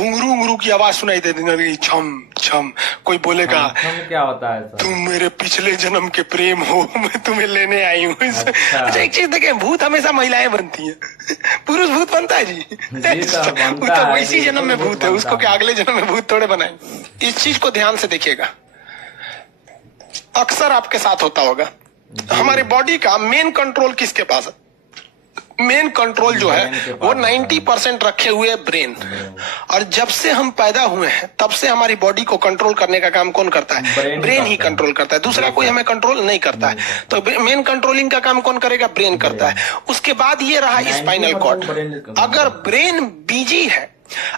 घुंघरू घुंघरू की आवाज सुनाई दे देगी, छम छम। कोई बोलेगा क्या होता है सर? तुम मेरे पिछले जन्म के प्रेम हो, मैं तुम्हें लेने आई हूँ। अच्छा एक चीज देखें, भूत हमेशा महिलाएं बनती हैं, पुरुष भूत बनता है जी? वो तो इसी जन्म में भूत है, उसको क्या अगले जन्म में भूत थोड़े बनाए। इस चीज को ध्यान से देखिएगा, अक्सर आपके साथ होता होगा। हमारे बॉडी का मेन कंट्रोल किसके पास है? मेन कंट्रोल जो है वो 90% रखे हुए ब्रेन। और जब से हम पैदा हुए हैं तब से हमारी बॉडी को कंट्रोल करने का काम कौन करता है? ब्रेन ही कंट्रोल करता है, दूसरा कोई हमें कंट्रोल नहीं करता है। तो मेन कंट्रोलिंग का काम कौन करेगा? ब्रेन करता है। उसके बाद ये रहा स्पाइनल कॉर्ड। अगर ब्रेन बिजी है,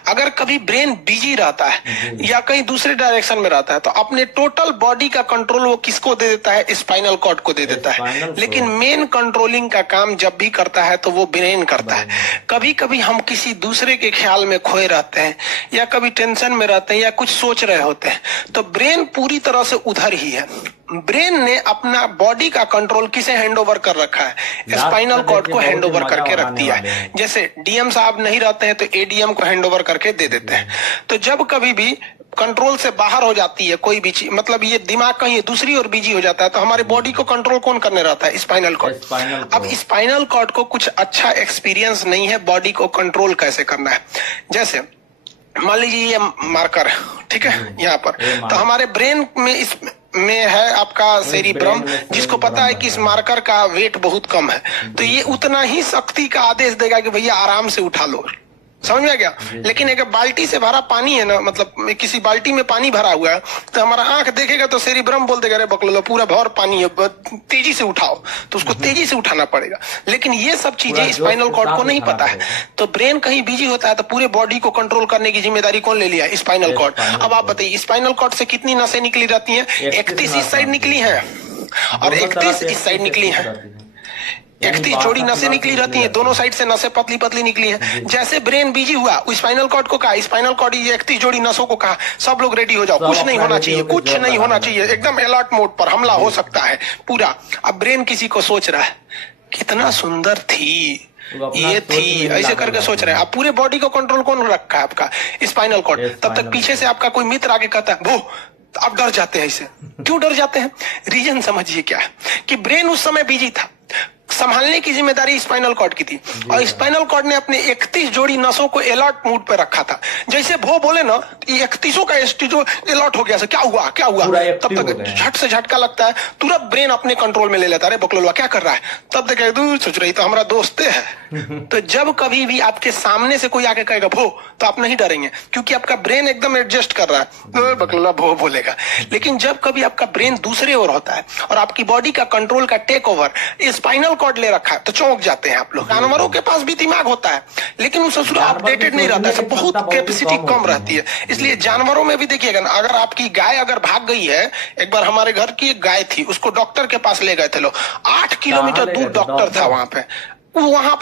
अगर कभी ब्रेन बिजी रहता है या कहीं दूसरे डायरेक्शन में रहता है, तो अपने टोटल बॉडी का कंट्रोल वो किसको दे देता है? स्पाइनल कॉर्ड को दे देता है। लेकिन मेन कंट्रोलिंग का काम जब भी करता है तो वो ब्रेन करता है। कभी कभी हम किसी दूसरे के ख्याल में खोए रहते हैं या कभी टेंशन में रहते हैं या कुछ सोच रहे होते हैं, तो ब्रेन पूरी तरह से उधर ही है। ब्रेन ने अपना बॉडी का कंट्रोल किसे हैंड ओवर कर रखा है? स्पाइनल कॉर्ड को हैंड ओवर करके रख दिया है। जैसे डीएम साहब नहीं रहते हैं तो एडीएम को हैंड ओवर करके दे देते हैं। तो जब कभी भी कंट्रोल से बाहर हो जाती है कोई भी चीज, मतलब ये दिमाग कहीं दूसरी ओर बिजी हो जाता है, तो हमारे बॉडी को कंट्रोल कौन करने रहता है? Spinal cord. अब स्पाइनल कॉर्ड को कुछ अच्छा एक्सपीरियंस नहीं है बॉडी को कंट्रोल कैसे करना है। जैसे मान लीजिए ये मार्कर, ठीक है, यहाँ पर, तो हमारे ब्रेन में इस में है आपका सेरिब्रम, जिसको पता है कि इस मार्कर का वेट बहुत कम है, तो ये उतना ही शक्ति का आदेश देगा कि भैया आराम से उठा लो। समझ में आ गया? लेकिन अगर बाल्टी से भरा पानी है ना, मतलब किसी बाल्टी में पानी भरा हुआ है, तो हमारा आंख देखेगा तो सेरिब्रम बोल देगा, अरे बकलो पूरा भर पानी है, तेजी से उठाओ, तो उसको तेजी से उठाना पड़ेगा। लेकिन ये सब चीजें स्पाइनल कॉर्ड को नहीं पता है। तो ब्रेन कहीं बिजी होता है तो पूरे बॉडी को कंट्रोल करने की जिम्मेदारी कौन ले लिया? Spinal cord. अब आप बताइए, स्पाइनल कॉर्ड से कितनी नसें निकली रहती हैं? 31 इस साइड निकली है और 31 इस साइड निकली है। 31 जोड़ी नसें निकली रहती हैं, दोनों साइड से नसें पतली पतली निकली हैं। जैसे ब्रेन बिजी हुआ, स्पाइनल कॉर्ड को कहा, स्पाइनल कॉर्ड ये 31 जोड़ी नसों को कहा, सब लोग रेडी हो जाओ, कुछ नहीं होना चाहिए, कुछ नहीं होना चाहिए, एकदम अलर्ट मोड पर, हमला हो सकता है पूरा। अब ब्रेन किसी को सोच रहा है, कितना सुंदर थी ये थी, ऐसे करके सोच रहे हैं। अब पूरे बॉडी को कंट्रोल कौन रखा है? आपका स्पाइनल कॉर्ड। तब तक पीछे से आपका कोई मित्र आगे कहता है वो, आप डर जाते हैं। ऐसे क्यों डर जाते हैं? रीजन समझिए क्या है कि ब्रेन उस समय बिजी था, संभालने की जिम्मेदारी स्पाइनल कॉर्ड की थी, और स्पाइनल कॉर्ड ने अपने 31 जोड़ी नसों को अलर्ट मूड पे रखा था। जैसे वो बोले ना, 31 का जो अलर्ट हो गया, क्या हुआ क्या हुआ, तब तक झट से झटका लगता है, तुरंत ब्रेन अपने कंट्रोल में ले लेता है। अरे बकलोलवा क्या कर रहा है? तब देखे दूर सोच रही तो हमारा दोस्त है। तो जब कभी भी आपके सामने से कोई आके कहेगा भो, तो आप नहीं डरेंगे, क्योंकि आपका ब्रेन एकदम एडजस्ट कर रहा है, बकलोलवा भो बोलेगा। लेकिन जब कभी आपका ब्रेन दूसरे ओर होता है और आपकी बॉडी का कंट्रोल का टेक ओवर स्पाइनल कॉर्ड ले रखा है, तो चौंक जाते हैं आप लोग। जानवरों के पास भी दिमाग होता है, लेकिन उस अपडेटेड नहीं रहता है, बहुत कैपेसिटी कम रहती है। इसलिए जानवरों में भी देखिएगा, अगर आपकी गाय अगर भाग गई है, एक बार हमारे घर की एक गाय थी, उसको डॉक्टर के पास ले गए थे लोग, 8 किलोमीटर दूर डॉक्टर था वहां पे, वहां